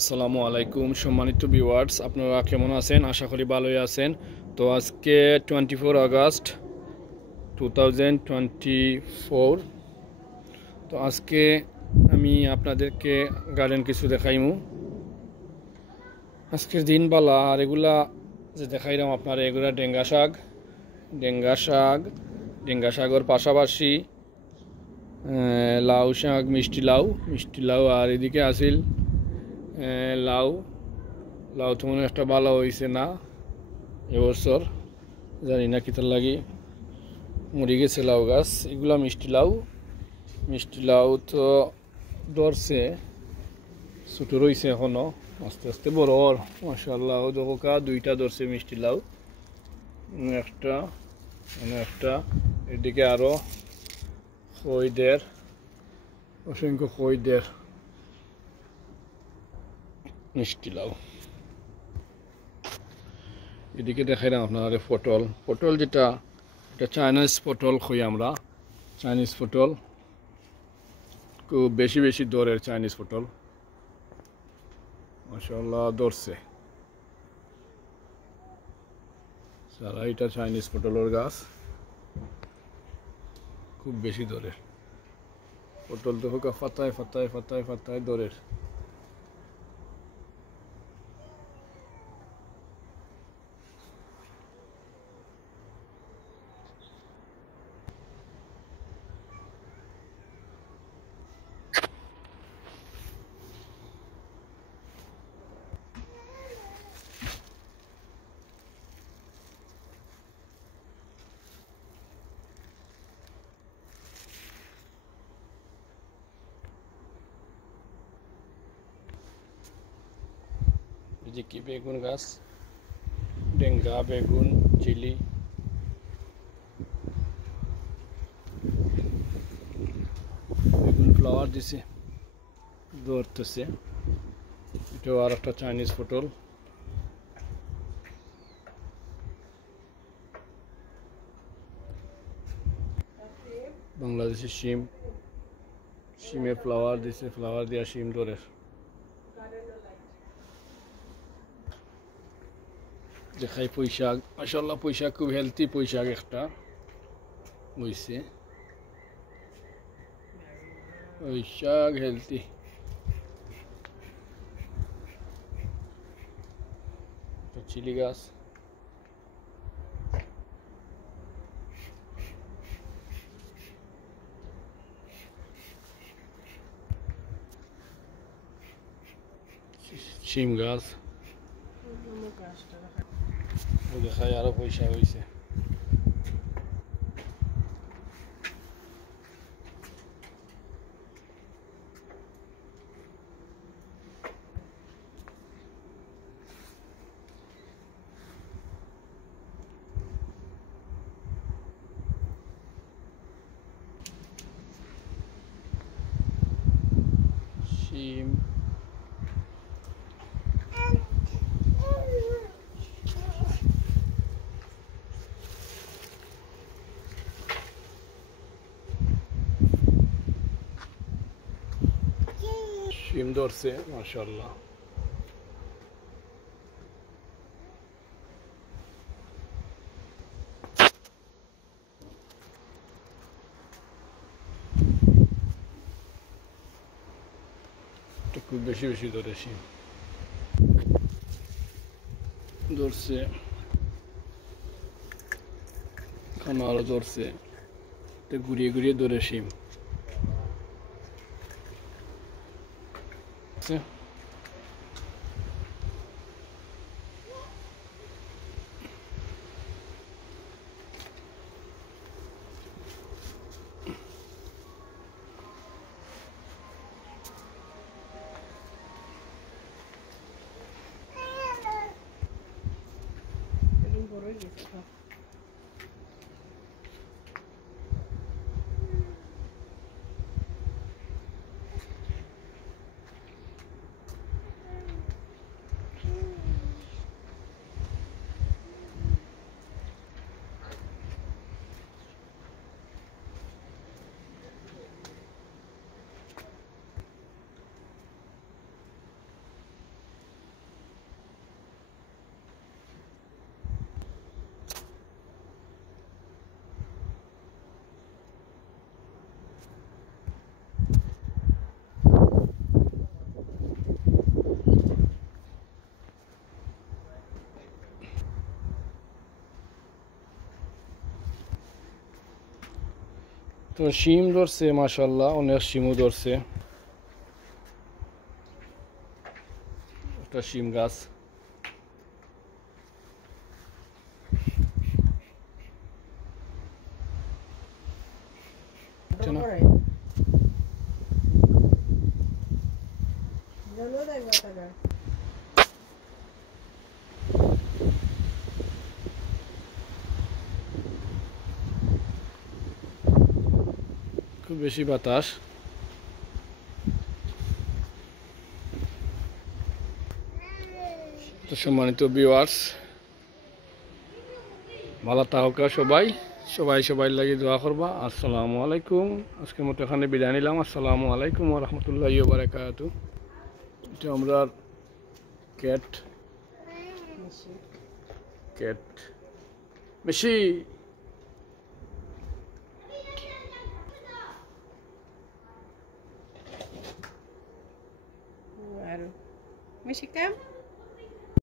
আসসালামু আলাইকুম সম্মানিত ভিউয়ার্স, আপনারা কেমন আছেন? আশা করি ভালোই আছেন। তো আজকে 24 আগস্ট 2024। তো আজকে আমি আপনাদেরকে গার্ডেন কিছু দেখাইমু। আজকের দিন বালা আর এগুলা যে দেখাইলাম আপনারা, এগুলা ডেঙ্গা শাকর পাশাপাশি লাউ শাক, মিষ্টি লাউ আর এদিকে আছিল লাউ তো মনে একটা ভালো হয়েছে না এবছর, জানি না কিতার লাগি মরে গেছে লাউ গাছ। এগুলা মিষ্টি লাউ তো ধরছে, ছোটো রয়েছে এখনো, আস্তে আস্তে বড় মাশাআল্লাহ। দোকা দুইটা ধরছে মিষ্টি লাউ, একটা এদিকে আরো অসংখ্য খইদের মিষ্টি লাউ। এদিকে দেখাইলাম আপনার পটল যেটা এটা চাইনিজ পটল খই আমরা, চাইনিজ পটল খুব বেশি দরের চাইনিজ পটল মাশাআল্লাহ ধরছে সারা। এটা চাইনিজ পটলের গাছ, খুব বেশি দরের পটল তো হোক ফাতায় দরের। এই যে কি বেগুন গাছ, ডেঙ্গা বেগুন, চিলি, বেগুন ফ্লাওয়ার দিছে ধরতেছে। এটাও আর একটা চাইনিজ পটল। বাংলাদেশি শিমের ফ্লাওয়ার দিছে, ফ্লাওয়ার দিয়া শিম ধরে। দেখাই পুঁইশাক, মাশাআল্লাহ পুঁইশাক খুব হেলদি পুঁইশাক একটা হয়েছে, পুঁইশাক হেলদি। চিলি গাছ, শিম গাছ, দেখাই আরো পুঁইশাক হয়েছে। শিম, শিম ধরছে মাশাআল্লাহ। খুব বেশি ধরে শিম ধরছে, খানা আরো ধরছে, ঘুরিয়ে ধরে শিম। তো শিম ধরছে মাশাআল্লাহ, অনেক শিমও ধরছে। একটা শিম গাছ। খুব বেশি বাতাস। তো সম্মানিত ভিউয়ার্স, ভালো থাকা সবাই, সবাই লাগি দোয়া করবা। আসসালামু আলাইকুম। আজকের মতো এখানে বিদায় নিলাম। আসসালামু আলাইকুম ওয়া রাহমাতুল্লাহি ওয়া বারাকাতুহু। এটা আমরা ক্যাট ক্যাট বেশি Claro. Mexicano?